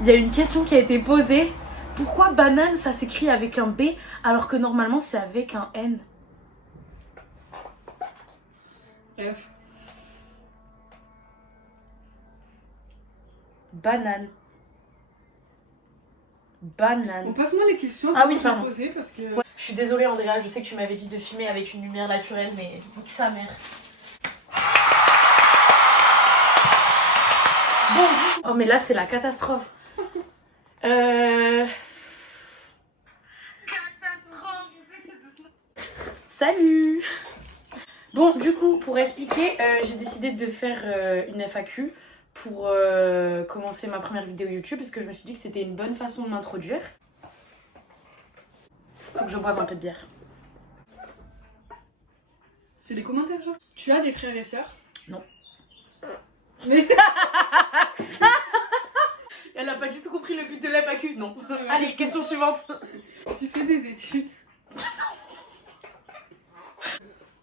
il y a une question qui a été posée. Pourquoi banane ça s'écrit avec un B alors que normalement c'est avec un N? F. Banane. Banane. Bon, passe-moi les questions, Ah oui, pardon. poser parce que... Ouais. Je suis désolée Andrea, je sais que tu m'avais dit de filmer avec une lumière naturelle, mais nique sa mère. Bon, oh mais là c'est la catastrophe. Salut. Bon, du coup, pour expliquer, j'ai décidé de faire une FAQ pour commencer ma première vidéo YouTube parce que je me suis dit que c'était une bonne façon de m'introduire. Faut que je boive un peu de bière. C'est les commentaires, genre. Tu as des frères et sœurs? Non. Mais... Elle a pas du tout compris le but de la FAQ, non. Allez, question suivante. Tu fais des études?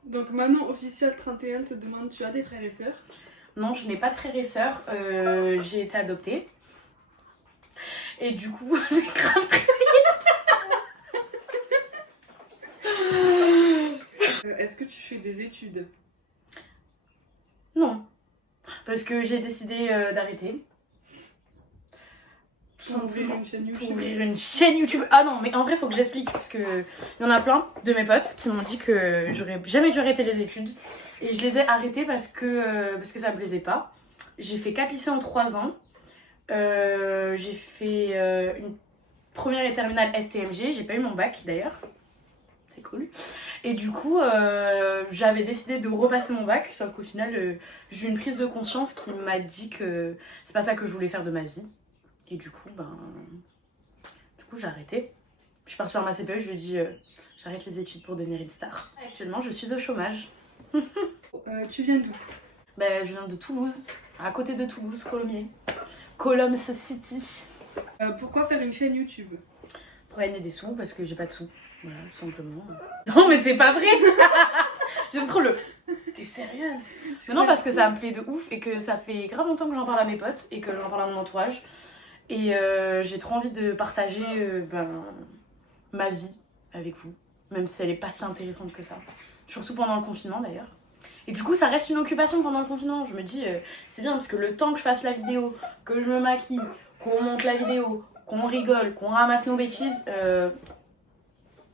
Donc Manon officiel 31 te demande, tu as des frères et sœurs? Non, je n'ai pas de frères et sœurs. J'ai été adoptée. Et du coup, c'est grave triste. Est-ce que tu fais des études? Non. Parce que j'ai décidé d'arrêter. Tout Pour ouvrir simplement. une chaîne Pour YouTube? ouvrir une chaîne YouTube. Ah non, mais en vrai, faut que j'explique. Parce que il y en a plein de mes potes qui m'ont dit que j'aurais jamais dû arrêter les études. Et je les ai arrêtées parce que ça me plaisait pas. J'ai fait 4 lycées en 3 ans. J'ai fait une première et terminale STMG. J'ai pas eu mon bac d'ailleurs. C'est cool. Et du coup, j'avais décidé de repasser mon bac. Sauf qu'au final, j'ai eu une prise de conscience qui m'a dit que c'est pas ça que je voulais faire de ma vie. Et du coup, j'ai arrêté. Je suis partie faire ma CPE, je lui ai dit j'arrête les études pour devenir une star. Actuellement, je suis au chômage. Tu viens d'où? Je viens de Toulouse, à côté de Toulouse, Colomiers. Colombes City. Pourquoi faire une chaîne YouTube? Pour gagner des sous, parce que j'ai pas de sous. Voilà, tout simplement. Non, mais c'est pas vrai. J'aime trop le... T'es sérieuse? Mais non, parce que ça me plaît de ouf et que ça fait grave longtemps que j'en parle à mes potes et que j'en parle à mon entourage. Et j'ai trop envie de partager ma vie avec vous, même si elle est pas si intéressante que ça. Surtout pendant le confinement d'ailleurs. Et du coup, ça reste une occupation pendant le confinement. Je me dis, c'est bien parce que le temps que je fasse la vidéo, que je me maquille, qu'on monte la vidéo, qu'on rigole, qu'on ramasse nos bêtises,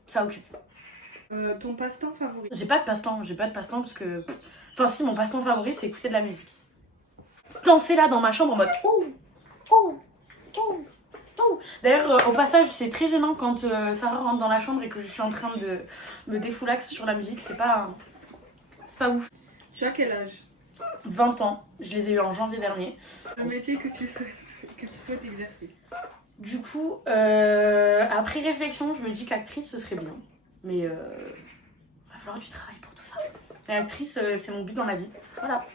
ça occupe. Ton passe-temps favori? J'ai pas de passe-temps parce que... Enfin si, mon passe-temps favori, c'est écouter de la musique. Danser là dans ma chambre en mode... Oh, oh, oh, oh. D'ailleurs, au passage, c'est très gênant quand Sarah rentre dans la chambre et que je suis en train de me défoulax sur la musique. C'est pas ouf. Tu as quel âge? 20 ans. Je les ai eu en janvier dernier. Un métier que tu souhaites exercer? Du coup, après réflexion, je me dis qu'actrice, ce serait bien. Mais il va falloir du travail pour tout ça. Et actrice, c'est mon but dans la vie. Voilà.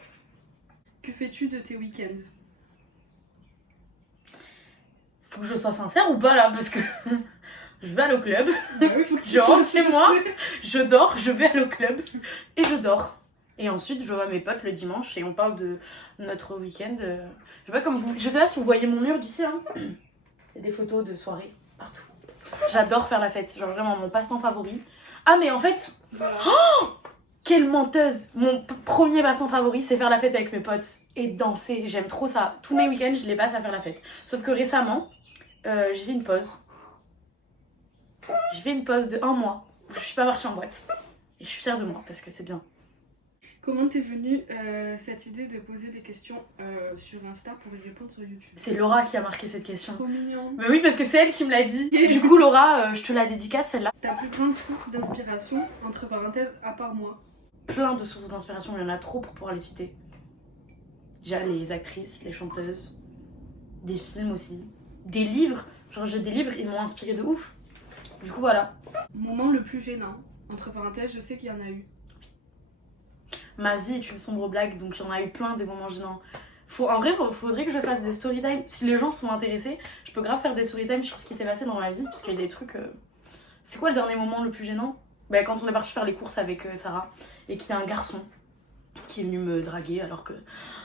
Que fais-tu de tes week-ends? Faut que je sois sincère ou pas là, parce que je vais aller au club, Bah oui, faut que tu je rentre sois chez moi, sincère. je dors, je vais aller au club et je dors. Et ensuite, je vois mes potes le dimanche et on parle de notre week-end. Je sais pas comme vous, je sais pas si vous voyez mon mur d'ici, hein. Il y a des photos de soirée partout. J'adore faire la fête, genre vraiment mon passe-temps favori. Ah mais en fait, Voilà. oh, quelle menteuse! Mon premier passe-temps favori, c'est faire la fête avec mes potes et danser. J'aime trop ça. Tous mes week-ends, je les passe à faire la fête. Sauf que récemment, j'ai fait une pause. J'ai fait une pause de 1 mois. Je suis pas partie en boîte. Et je suis fière de moi parce que c'est bien. Comment t'es venue cette idée de poser des questions sur Insta pour y répondre sur YouTube? C'est Laura qui a marqué cette question. Trop mignon. Mais oui, parce que c'est elle qui me l'a dit. Du coup, Laura, je te la dédicace celle-là. Ta plus grande source d'inspiration, entre parenthèses, à part moi? Plein de sources d'inspiration, il y en a trop pour pouvoir les citer. Déjà les actrices, les chanteuses, des films aussi, des livres. Genre j'ai des livres, ils m'ont inspiré de ouf. Du coup voilà. Moment le plus gênant, entre parenthèses, je sais qu'il y en a eu. Ma vie est une sombre blague, donc il y en a eu plein des moments gênants. En vrai, faudrait que je fasse des story time. Si les gens sont intéressés, je peux grave faire des story time sur ce qui s'est passé dans ma vie, parce qu'il y a des trucs... C'est quoi le dernier moment le plus gênant? Quand on est parti faire les courses avec Sarah, et qu'il y a un garçon qui est venu me draguer alors que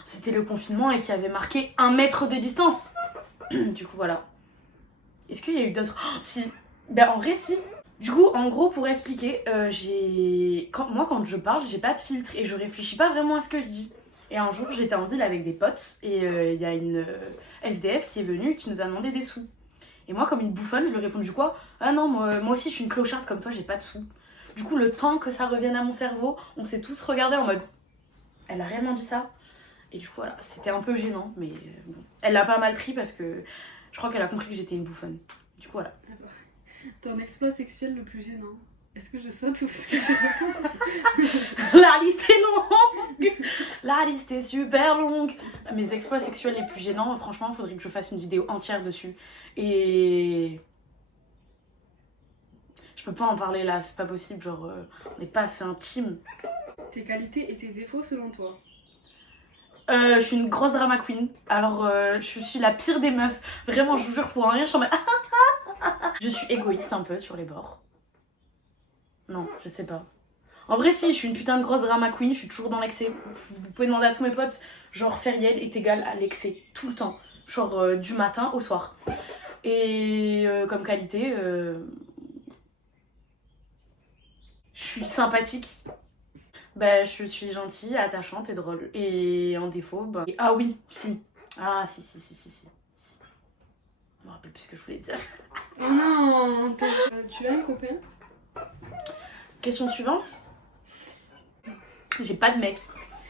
c'était le confinement et qui avait marqué 1 mètre de distance. Du coup, voilà. Est-ce qu'il y a eu d'autres... Oh, si. Ben, en vrai, si. Du coup, en gros, pour expliquer, moi, quand je parle, j'ai pas de filtre et je réfléchis pas vraiment à ce que je dis. Et un jour, j'étais en deal avec des potes et il y a une SDF qui est venue et qui nous a demandé des sous. Et moi, comme une bouffonne, je lui ai répondu quoi? Ah non, moi aussi, je suis une clocharde comme toi, j'ai pas de sous. Du coup, le temps que ça revienne à mon cerveau, on s'est tous regardés en mode... Elle a réellement dit ça? Et du coup, voilà, c'était un peu gênant, mais bon. Elle l'a pas mal pris parce que je crois qu'elle a compris que j'étais une bouffonne. Du coup, voilà. Alors, ton exploit sexuel le plus gênant. Est-ce que je saute ou est-ce que je réponds? La liste est longue. La liste est super longue. Mes exploits sexuels les plus gênants, franchement, il faudrait que je fasse une vidéo entière dessus. Et... je peux pas en parler là, c'est pas possible, genre, on n'est pas assez intime. Tes qualités et tes défauts selon toi? Je suis une grosse drama queen, alors je suis la pire des meufs. Vraiment, je vous jure, pour un rire, je suis en mode... Je suis égoïste un peu sur les bords. Non, je sais pas. En vrai, si, je suis une putain de grosse drama queen, je suis toujours dans l'excès. Vous pouvez demander à tous mes potes, genre Feriel est égal à l'excès, tout le temps. Genre du matin au soir. Et comme qualité, je suis sympathique. Bah, je suis gentille, attachante et drôle. Et en défaut, bah... ah oui, si. Ah, si. Je me rappelle plus ce que je voulais dire. Oh non, tu as un copain? Question suivante. J'ai pas de mec.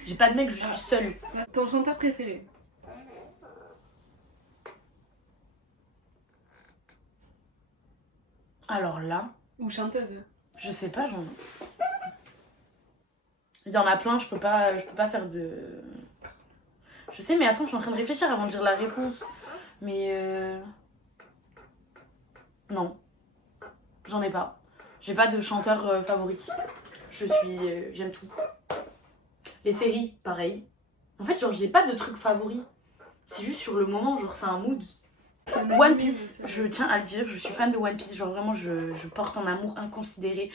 J'ai pas de mec, je suis seule. Ton chanteur préféré? Alors là, Ou chanteuse? je sais pas, j'en... Il y en a plein, je peux pas faire de... Je sais, mais attends, je suis en train de réfléchir avant de dire la réponse. Mais non, j'en ai pas. J'ai pas de chanteur favori. J'aime tout. Les séries, pareil. En fait, genre, j'ai pas de truc favori. C'est juste sur le moment, genre, c'est un mood. One Piece, je tiens à le dire, je suis fan de One Piece, genre vraiment je porte un amour inconsidéré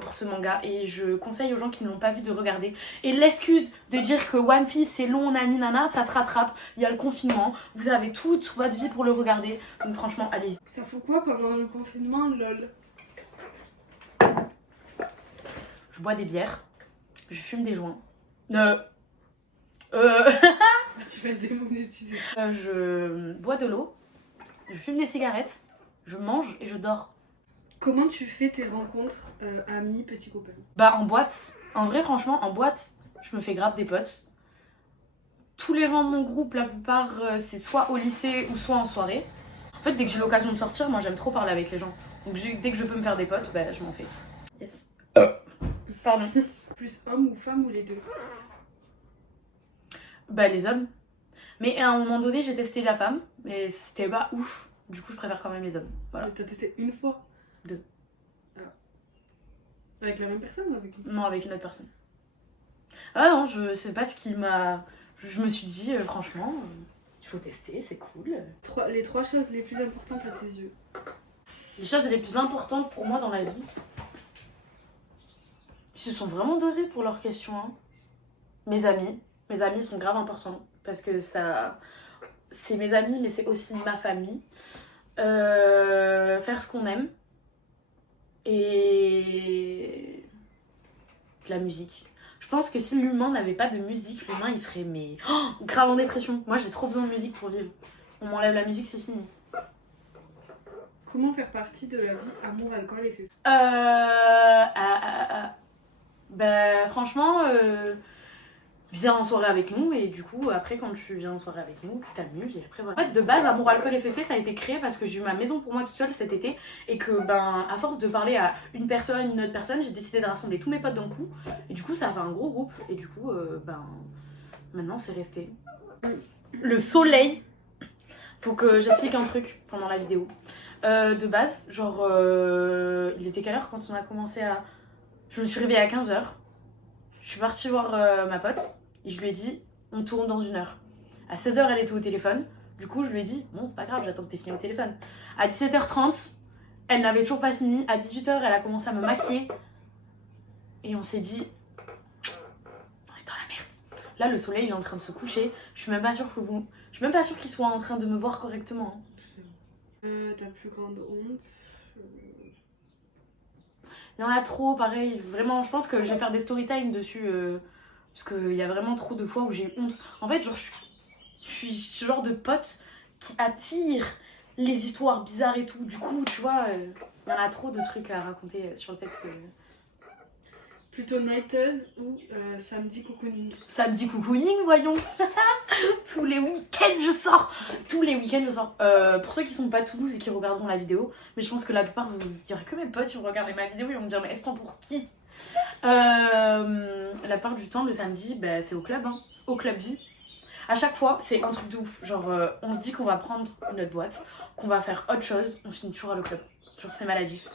pour ce manga et je conseille aux gens qui ne l'ont pas vu de regarder. Et l'excuse de dire que One Piece c'est long, nani nana, ça se rattrape, il y a le confinement, vous avez toute votre vie pour le regarder, donc franchement allez-y. Ça fout quoi pendant le confinement, lol? Je bois des bières, je fume des joints. Tu vas le démonétiser. Je bois de l'eau. Je fume des cigarettes, je mange et je dors. Comment tu fais tes rencontres amis, petits copains? Bah en boîte, en vrai franchement en boîte, je me fais grave des potes. Tous les gens de mon groupe, la plupart c'est soit au lycée ou soit en soirée. En fait dès que j'ai l'occasion de sortir, moi j'aime trop parler avec les gens. Donc dès que je peux me faire des potes, bah je m'en fais. Yes. Pardon. Plus homme ou femme ou les deux? Bah les hommes. Mais à un moment donné j'ai testé la femme, mais c'était pas ouf. Du coup je préfère quand même les hommes. Voilà. T'as testé une fois? Deux. Ah. Avec la même personne ou avec une? Non, avec une autre personne. Ah non, je sais pas ce qui m'a... Je me suis dit, franchement, il faut tester, c'est cool. Les trois choses les plus importantes à tes yeux? Les choses les plus importantes pour moi dans la vie, ils se sont vraiment dosés pour leurs questions. Hein. Mes amis sont grave importants parce que ça... C'est mes amis, mais c'est aussi ma famille. Faire ce qu'on aime. Et... la musique. Je pense que si l'humain n'avait pas de musique, l'humain il serait grave en dépression. Moi j'ai trop besoin de musique pour vivre. On m'enlève la musique, c'est fini. Comment faire partie de la vie amour, alcool et feu? Bah franchement, viens en soirée avec nous et du coup après quand tu viens en soirée avec nous, tu t'amuses et après voilà. En fait de base Amour, alcool et féfé ça a été créé parce que j'ai eu ma maison pour moi toute seule cet été et que ben à force de parler à une autre personne, j'ai décidé de rassembler tous mes potes d'un coup et du coup ça a fait un gros groupe et du coup ben maintenant c'est resté. Le soleil, faut que j'explique un truc pendant la vidéo. De base, genre il était quelle heure quand on a commencé à... Je me suis réveillée à 15h. Je suis partie voir ma pote et je lui ai dit on tourne dans 1 heure. À 16h elle était au téléphone. Du coup je lui ai dit bon c'est pas grave, j'attends que t'aies fini au téléphone. À 17h30 elle n'avait toujours pas fini. À 18h elle a commencé à me maquiller. Et on s'est dit on est dans la merde. Là le soleil il est en train de se coucher. Je suis même pas sûre que vous... Je suis même pas sûre qu'ils soient en train de me voir correctement. Hein. Je sais. Ta plus grande honte Il y en a trop, pareil. Vraiment, je pense que je vais faire des story time dessus. Parce qu'il y a vraiment trop de fois où j'ai honte. En fait, genre, je suis ce genre de pote qui attire les histoires bizarres et tout. Du coup, tu vois, il y en a trop de trucs à raconter sur le fait que... Plutôt nighteuse ou samedi cocooning? Samedi cocooning, voyons. Tous les week-ends, je sors. Tous les week-ends, je sors. Pour ceux qui sont pas à Toulouse et qui regarderont la vidéo, mais je pense que la plupart, vous direz que mes potes, ils vont regarder ma vidéo, ils vont me dire, mais elle se prend pour qui? La part du temps, le samedi, bah, c'est au club, hein. Au club vie. À chaque fois, c'est un truc de ouf. Genre, on se dit qu'on va prendre notre boîte, qu'on va faire autre chose, on finit toujours à le club. Genre, c'est maladif.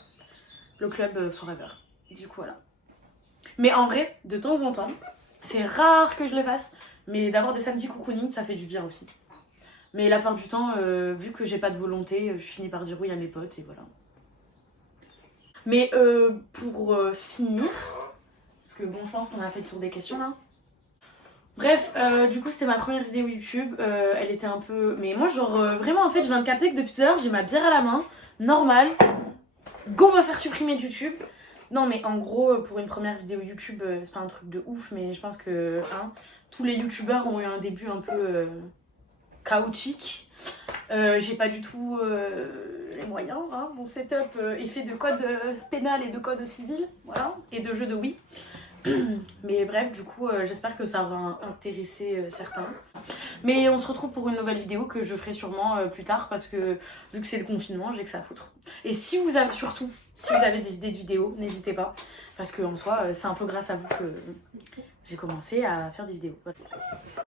Le club forever. Du coup, voilà. Mais en vrai, de temps en temps, c'est rare que je le fasse, mais d'avoir des samedis cocooning, ça fait du bien aussi. Mais la part du temps, vu que j'ai pas de volonté, je finis par dire oui à mes potes et voilà. Mais pour finir, parce que bon, je pense qu'on a fait le tour des questions là. Bref, du coup, c'était ma première vidéo YouTube. Elle était un peu... Mais moi, genre, vraiment, en fait, je viens de capter que depuis tout à l'heure, j'ai ma bière à la main. Normal. Go me faire supprimer de YouTube. Non, mais en gros, pour une première vidéo YouTube, c'est pas un truc de ouf, mais je pense que hein, tous les youtubeurs ont eu un début un peu chaotique. J'ai pas du tout les moyens. Hein. Mon setup est fait de code pénal et de code civil, voilà, et de jeux de Wii. Mais bref, du coup, j'espère que ça aura intéressé certains. Mais on se retrouve pour une nouvelle vidéo que je ferai sûrement plus tard parce que vu que c'est le confinement, j'ai que ça à foutre. Et si vous avez, surtout, si vous avez des idées de vidéos, n'hésitez pas. Parce qu'en soi, c'est un peu grâce à vous que j'ai commencé à faire des vidéos. Voilà.